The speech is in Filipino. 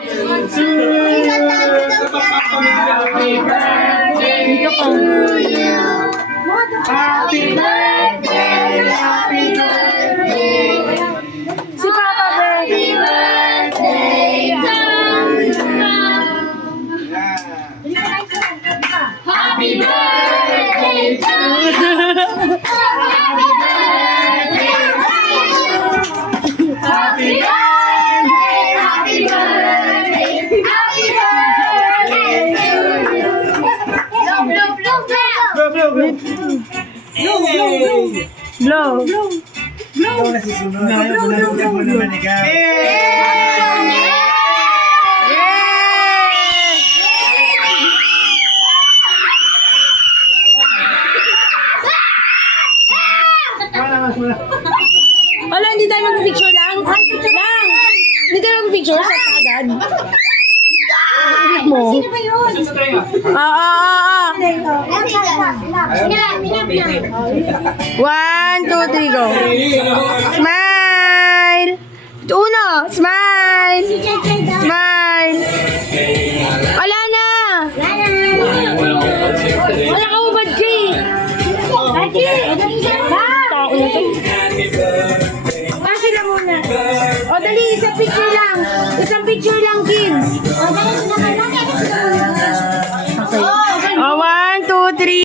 Happy birthday, happy birthday. Si Papa Happy birthday to you. Happy birthday to you. Happy birthday, happy birthday, happy birthday to you. Blow, blow, blow, blow. Blow. Ikaw na susunod. Manalugag mo naman ikaw. Wala, hindi tayo mag-picture lang. Lang. Hindi tayo mag-picture sa tagad. Mo. Sino ba yun? One, two, three, go. Smile. Uno, smile. Smile. Wala na. Wala ka ubad kay. Tao na to. Kasi lang muna. O dali, isang picture lang. Isang picture lang.